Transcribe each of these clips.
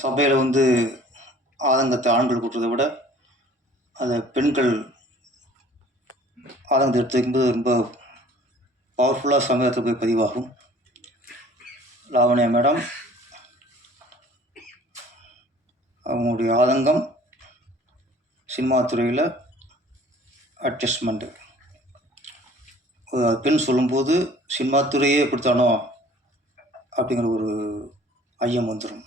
சபையில் வந்து ஆதங்கத்தை ஆண்கள் கூட்டுறதை விட அதை பெண்கள் ஆதங்கத்தை எடுத்துக்கும்போது ரொம்ப பவர்ஃபுல்லாக சமயத்தில் போய் பதிவாகும். லாவண்யா மேடம் அவங்களுடைய ஆதங்கம் சினிமா துறையில் அட்ஜஸ்ட்மெண்ட்டு பெண் சொல்லும்போது சினிமா துறையே எப்படித்தானோ அப்படிங்கிற ஒரு ஐயம் வந்துடும்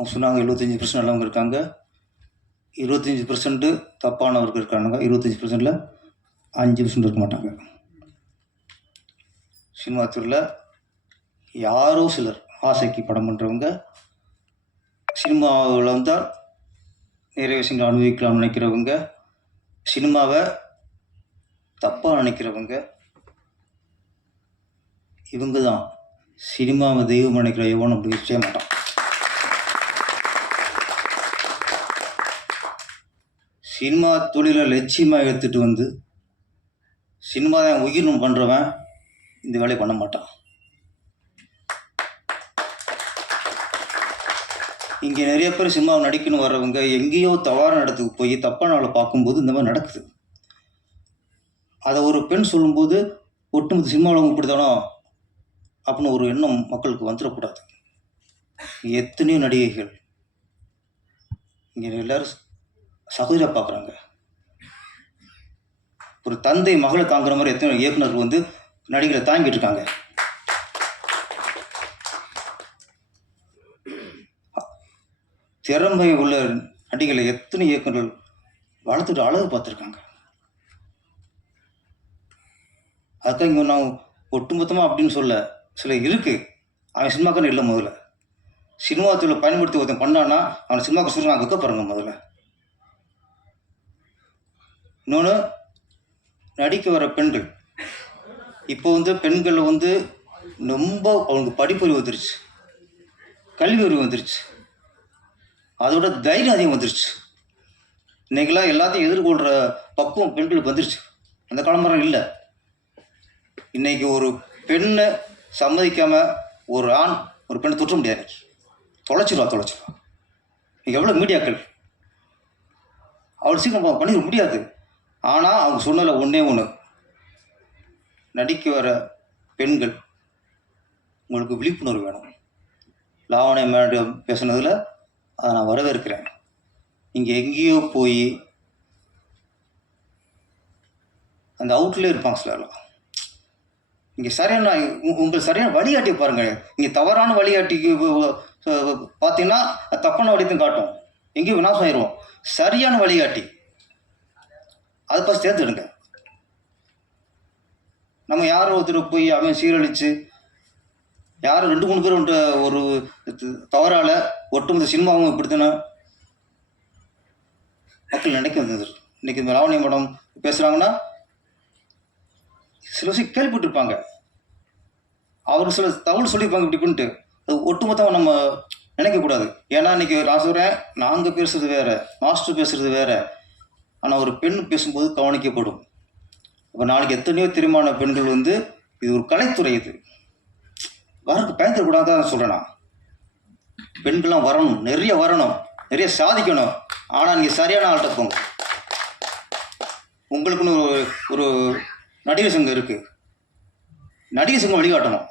அவங்க சொன்னாங்க எழுபத்தஞ்சி பர்சன்ட் நல்லவங்க இருக்காங்க. இருபத்தஞ்சி பர்சன்ட்டு தப்பானவர்கள் இருக்காங்க இருபத்தஞ்சி பர்சன்டில் அஞ்சு பர்சன்ட் இருக்க மாட்டாங்க. சினிமா துறையில் யாரோ சிலர் ஆசைக்கு படம் பண்ணுறவங்க சினிமாவில் வந்தால் நிறைய விஷயங்கள் அனுபவிக்கலாம்னு நினைக்கிறவங்க சினிமாவை தப்பாக நினைக்கிறவங்க இவங்க தான் சினிமாவை தெய்வம் நினைக்கிற எவனும் அப்படி செய்ய மாட்டான். சினிமா தொழிலை லட்சியமாக எடுத்துகிட்டு வந்து சினிமா தான் உயிர்னு பண்ணுறவன் இந்த வேலையை பண்ண மாட்டான். இங்கே நிறைய பேர் சினிமாவை நடிக்கணும் வர்றவங்க எங்கேயோ தவறான இடத்துக்கு போய் தப்பான ஆளை பார்க்கும்போது இந்த மாதிரி நடக்குது. அதை ஒரு பெண் சொல்லும்போது ஒட்டுமொத்த சினிமாவில் அவங்க இப்படித்தானோ அப்படின்னு ஒரு எண்ணம் மக்களுக்கு வந்துடக்கூடாது. எத்தனையோ நடிகைகள் இங்கே எல்லாரும் சகோதரியாக பார்க்குறாங்க. ஒரு தந்தை மகளை தாங்குற மாதிரி எத்தனை இயக்குநர்கள் வந்து நடிகரை தாங்கிட்டு இருக்காங்க. திறமை உள்ள நடிகளை எத்தனை இயக்குநர்கள் வளர்த்துட்டு அழகு பார்த்துருக்காங்க. அதுதான் இங்கே நான் ஒட்டுமொத்தமாக அப்படின்னு சொல்ல சில இருக்குது அவன் சினிமாக்காரன் இல்லை முதல்ல. சினிமா பயன்படுத்தி ஒருத்தன் பண்ணான்னா அவனை சினிமாக்கு சொல்கிறான் வைக்க பாருங்க முதல்ல. இன்னொன்று நடிக்க வர பெண்கள். இப்போ வந்து பெண்கள் வந்து ரொம்ப அவங்களுக்கு படிப்பறிவு வந்துருச்சு. கல்வி அறிவு வந்துருச்சு. அதோட தைரியம் அதிகம் வந்துருச்சு. இன்றைக்கெல்லாம் எல்லாத்தையும் எதிர்கொள்கிற பக்குவம் பெண்களுக்கு வந்துருச்சு. அந்த காலம்பரம் இல்லை. இன்னைக்கு ஒரு பெண்ணை சம்மதிக்காமல் ஒரு ஆண் ஒரு பெண்ணை தொற்ற முடியாது. தொலைச்சிடுவா தொலைச்சிருவா. தொலைச்சிருவா எவ்வளோ மீடியாக்கள்? அவ்வளோ சீக்கிரம் பண்ணிட முடியாது. ஆனால் அவங்க சொன்னல ஒன்றே ஒன்று நடிக்க வர பெண்கள் உங்களுக்கு விழிப்புணர்வு வேணும். லாவணை மேடம் பேசுனதில் அதை நான் வரவேற்கிறேன். இங்கே எங்கேயோ போய் அந்த அவுட்லேயே இருப்பாங்க சிலர்லாம் இங்கே சரியான உ- உங்களுக்கு சரியான வழிகாட்டி பாருங்கள் இங்கே தவறான வழிகாட்டிக்கு பார்த்தீங்கன்னா தப்பான வழியத்தையும் காட்டும். எங்கேயும் விநாசம் ஆயிடுவோம் சரியான வழிகாட்டி. அதை ஃபஸ்ட் சேர்த்துடுங்க நம்ம யார் ஒருத்தர் போய் அவன் சீரழிச்சு யார் ரெண்டு மூணு பேர் ஒரு தவறால் ஒட்டுமொத்த சினிமாவும் இப்படித்தானே மக்கள் நினைக்க வந்தது. இன்னைக்கு இந்த லாவணிய மேடம் பேசுகிறாங்கன்னா சில விஷயம் கேள்விப்பட்டிருப்பாங்க. அவருக்கு சில தகவல் சொல்லியிருப்பாங்க இப்படி இப்படின்ட்டு. அது ஒட்டுமொத்தமாக நம்ம நினைக்கக்கூடாது. ஏன்னா இன்னைக்கு நான் சொல்கிறேன் நாங்கள் பேசுறது வேறு மாஸ்டர் பேசுகிறது வேறு ஆனால் ஒரு பெண் பேசும்போது கவனிக்கப்படும். இப்போ நாளைக்கு எத்தனையோ திருமண பெண்கள் வந்து இது ஒரு கலைத்துறை இது. வரக்கு பயந்துடக்கூடாது தான் சொல்கிறேன் பெண்கள்லாம் வரணும் நிறைய வரணும் நிறைய சாதிக்கணும். ஆனால் நீங்கள் சரியான ஆள்கிட்ட போங்க. உங்களுக்குன்னு ஒரு ஒரு நடிகர் சங்கம் இருக்குது நடிகர் சங்கம் வழிகாட்டணும்.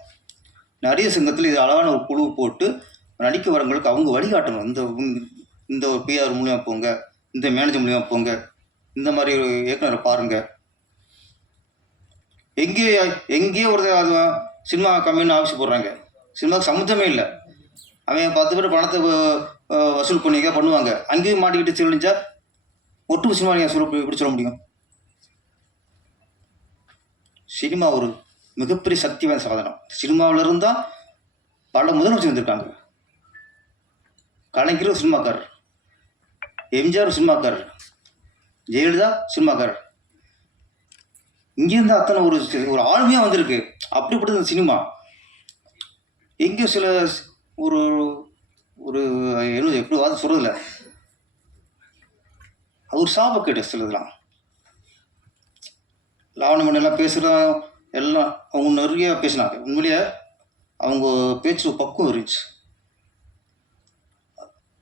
நடிகர் சங்கத்தில் இது அழகான ஒரு குழு போட்டு நடிக்க வரவங்களுக்கு அவங்க வழிகாட்டணும். இந்த இந்த ஒரு பிஆர் மூலியமாக போங்க இந்த மேனேஜர் மூலியமாக போங்க. இந்த மாதிரி ஒரு இயக்குனரை பாருங்கள் எங்கேயோ எங்கேயோ ஒரு சினிமா கம்மின்னு ஆஃபீஸ் போடுறாங்க. சினிமாவுக்கு சம்மந்தமே இல்லை. அவன் பத்து பேர் பணத்தை வசூல் பண்ணிக்க பண்ணுவாங்க. அங்கேயும் மாட்டிக்கிட்டு திருடிஞ்சா ஒட்டு சினிமா நீங்கள் சொல்ல எப்படி சொல்ல முடியும். சினிமா ஒரு மிகப்பெரிய சக்தி வாய்ந்த சாதனம். சினிமாவில் இருந்தால் பல முதலமைச்சர் வந்திருக்காங்க கலைஞர் ஒரு சினிமாக்காரர். எம்ஜிஆர் ஒரு சினிமாக்காரர். ஜெயலலிதா சினிமாக்காரர். இங்கேருந்து அத்தனை ஒரு ஒரு ஆளுமையாக வந்திருக்கு. அப்படிப்பட்டது அந்த சினிமா. எங்கே சில ஒரு ஒரு என்ன எப்படி வாத சொல்கிறதில்ல அவர் ஒரு சில சிலதெல்லாம் லாவண எல்லாம் பேசுகிற எல்லாம் அவங்க நிறைய பேசினாங்க. உண்மையிலேயே அவங்க பேச்சு பக்குவம் இருந்துச்சு.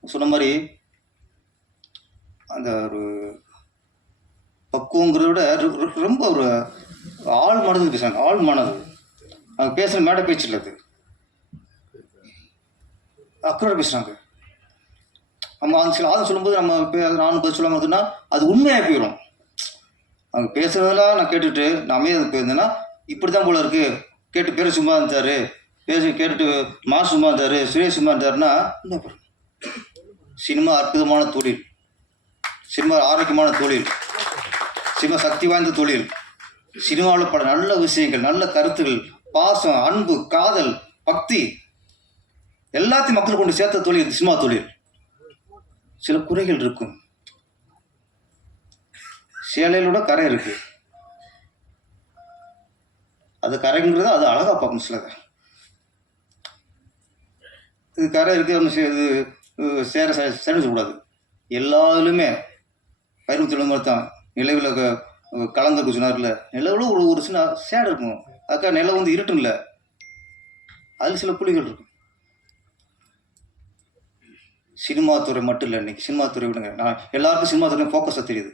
சொன்ன மாதிரி அந்த ஒரு பக்குவங்கிறத விட ரொம்ப ஒரு ஆள் மனது பேசுகிறாங்க ஆள் மனது அவங்க பேசுகிற மேடை பேச்சு இல்லை அது. அக்கறை பேசுகிறாங்க நம்ம அந்த சில ஆதம் சொல்லும்போது நம்ம நானும் பதில் சொல்லாமல் இருந்ததுன்னா அது உண்மையாக போயிடும் அவங்க பேசுகிறதெல்லாம் நான் கேட்டுட்டு நான் அமைதியாக போயிருந்தேன்னா இப்படி தான் போல இருக்கு. கேட்டு பேர் சும்மா இருந்தார். பேசி கேட்டுட்டு மா சும்மா இருந்தார் சுரேஷ் சும்மா இருந்தாருன்னா என்ன சினிமா அற்புதமான தொழில். சினிமா ஆரோக்கியமான தொழில். சினிமா சக்தி வாய்ந்த தொழில். சினிமாவில் பட நல்ல விஷயங்கள் நல்ல கருத்துகள் பாசம் அன்பு காதல் பக்தி எல்லாத்தையும் மக்கள் கொண்டு சேர்த்த தொழில் சினிமா தொழில். சில குறைகள் இருக்கும். சேலையிலோட கரை இருக்கு. அது கரைங்கிறது அது அழகா பார்க்கணும் சிலதை இது கரை இருக்கு ஒன்று இது சேர சே- சேர சொல்லக்கூடாது. எல்லாத்துலேயுமே பயிர்வு தொழில் தான். நிலவில் கலந்து கலந்துருக்கு சொன்னார்ல நிலவில் ஒரு ஒரு சின்ன சேடு இருக்கும். அக்கா நிலம் வந்து இருட்டும் இல்லை அதில் சில புலிகள் இருக்கும். சினிமா துறை மட்டும் இல்லை இன்றைக்கி சினிமா துறை விடுங்க. நான் எல்லாருக்கும் சினிமா துறையும் ஃபோக்கஸாக தெரியுது.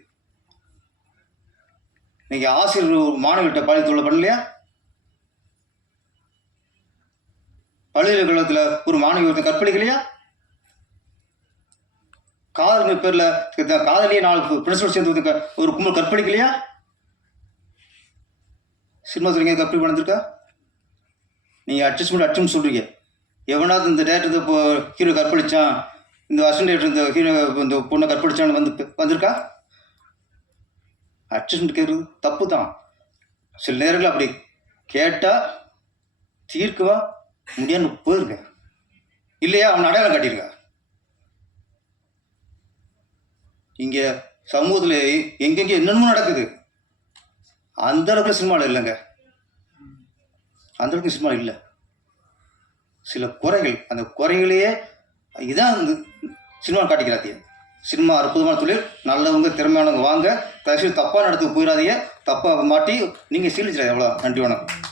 இன்னைக்கு ஆசிரியர் ஒரு மாணவர்கிட்ட பள்ளி தொழில் பண்ணலையா? பல்கலைக்கழகத்தில் ஒரு மாணவி ஒருத்தன் கற்பழிக்கலையா? காதலுங்க பேரில் காதலியே நாலு ஃப்ரெண்ட்ஸோடு சேர்ந்து ஒரு கும்பல் கற்பழிக்கலையா? சினிமா சொல்லுங்க கற்பழி பண்ணிருக்கா நீங்கள் அட்ஜஸ்ட்மெண்ட் அட்ஜஸ்ட் சொல்கிறீங்க எவனாவது இந்த டேரக்டர் இப்போ ஹீரோ கற்பழித்தான் இந்த அசிஸ்டன்ட் டேரக்டர் இந்த ஹீரோ இந்த பொண்ணை கற்பழிச்சான்னு வந்து வந்திருக்கா? அட்ஜஸ்ட்மெண்ட் கேட்குறது தப்பு தான் சில நேரங்கள் அப்படி கேட்டால் தீர்க்கவா முடியான்னு போயிருக்க இல்லையா? அவன் அடையாளம் காட்டியிருக்கா? இங்கே சமூகத்தில் எங்கெங்கே என்னென்னமோ நடக்குது. அந்த அளவுக்கு சினிமாவில் இல்லைங்க. அந்த அளவுக்கு சினிமாவில் இல்லை. சில குறைகள் அந்த குறைகளையே இதான் வந்து சினிமா காட்டிக்கிறாதீங்க சினிமா அற்புதமான தொழில் நல்லவங்க திறமையானவங்க வாங்க தயவுசெய்து தப்பான இடத்துக்கு போயிடாதீங்க. தப்பாக மாட்டி நீங்கள் சீலிச்சிடாது எவ்வளோ நன்றி வணக்கம்.